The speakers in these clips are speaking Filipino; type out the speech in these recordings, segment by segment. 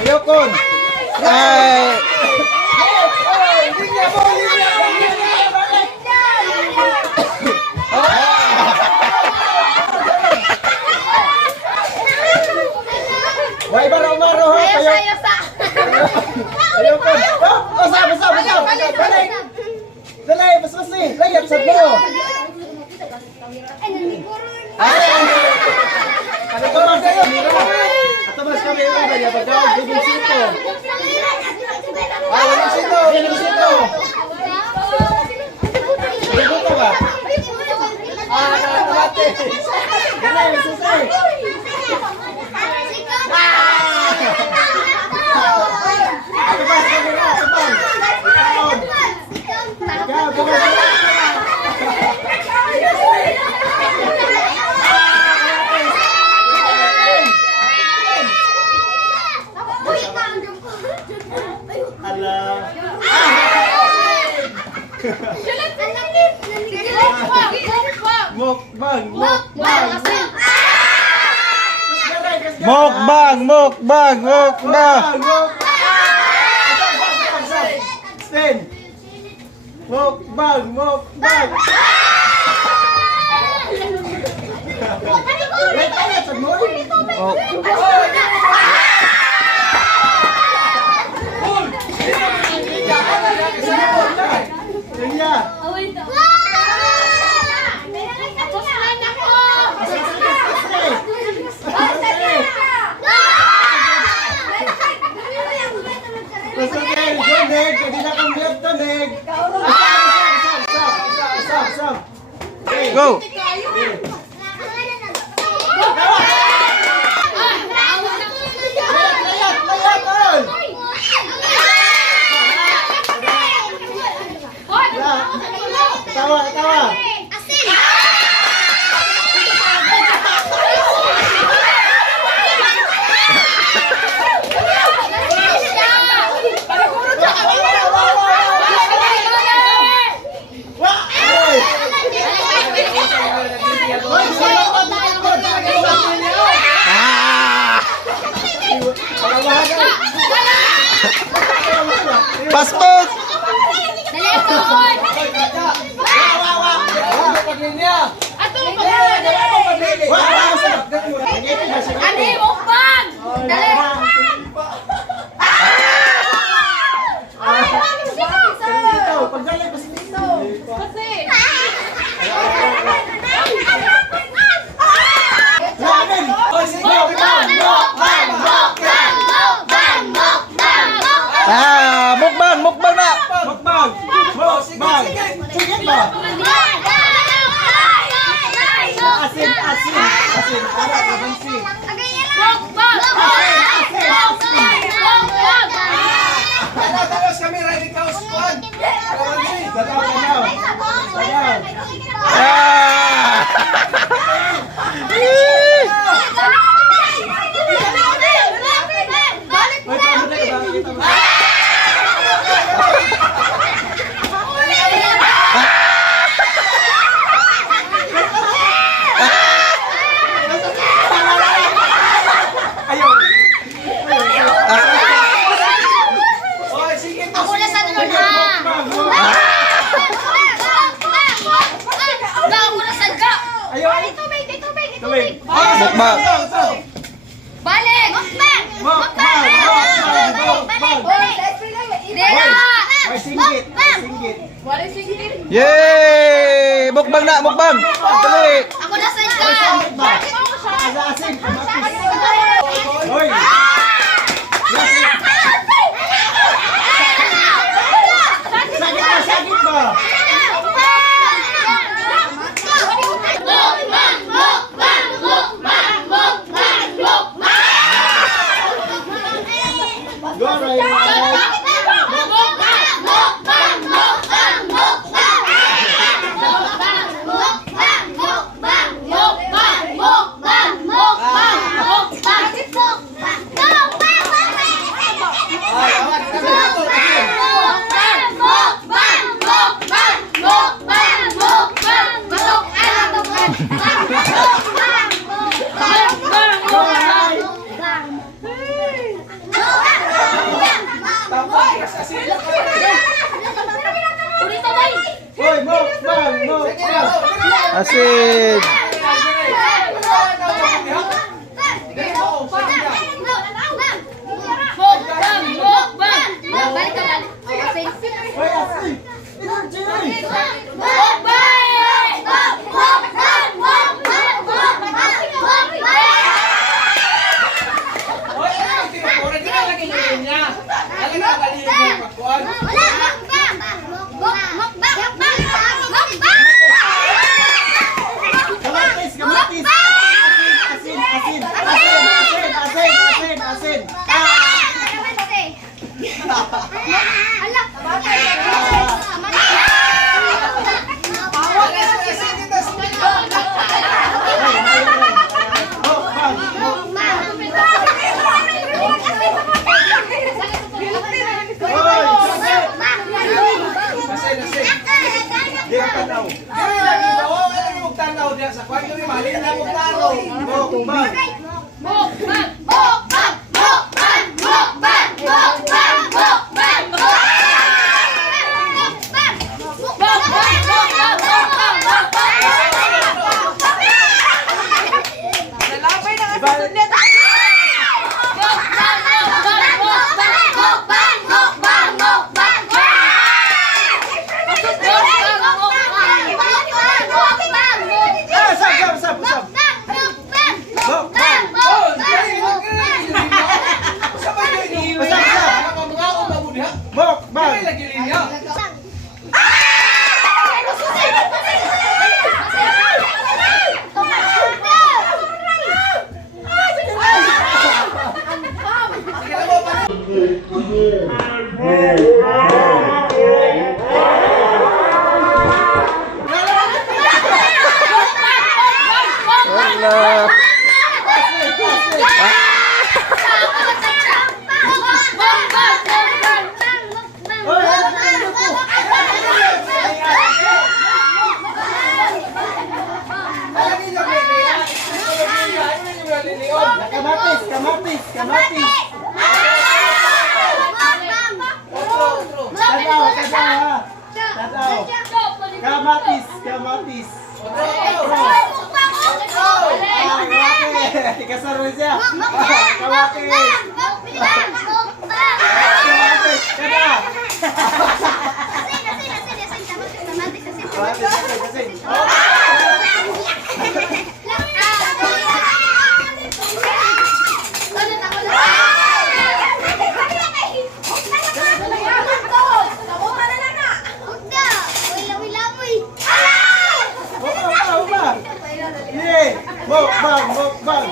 Ayokon. Ay. Why ba raw maro ha? Ayokon. Oh, sabi. Dalay, mas ni. Layat sa mo. Ano ba ang kayo? Ato mas kami ba ya pagka bigin sito. Wala sito. Dito ba? Kamate. Dalay, susay. Mukbang. Sten. Mukbang. Go. Tawa. Passport. Mukbang na. Mukbang. Sige ba? Asin. Para kabansi. Talos kami ready ka uskuan. Kabansi. Dadaw. Mukbang. Balik! Mukbang! May singgit. Yay! Mukbang na. Dali. Ako na sa ka! Asin. Hoy. Sakit ba? asin. Mukbang! Mukbang! Balik ka, balik. Hoy, asin. Energy, oy. Mukbang! Mukbang! Hoy, ano tinuturo? Di na lagi yung niya. Lagi na bali yung pagkuhan. Kamatis, kamatis. Asin, asin, asin. Asin, asin, asin. Asin, asin. Di ka tanaw. Di lagi daw. Lagi mong tanaw diya sa kwarto ni Mali. Lagi mong tanaw. Mukbang. Mukbang. Lagi linya. Wala. Kamatis, kamatis, kamatis. Tanaw, tanaw. Tanaw. Kamatis, kamatis. Kamatis. Kasaro siya. Kamatis. Kamatis, kada. Kamatis, kasi. Mukbang, mukbang.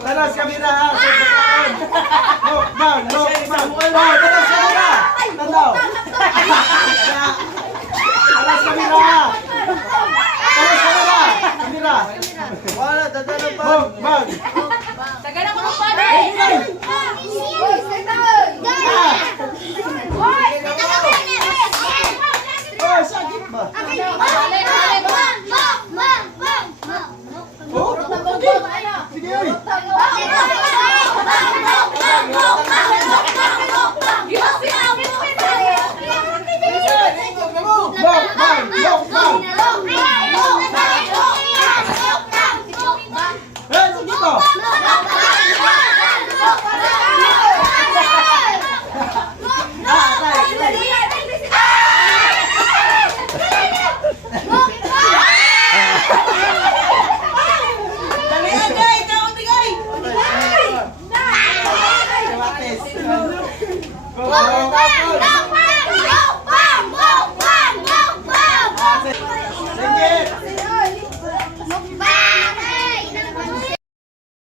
Talas kamera ha. Mukbang, mukbang.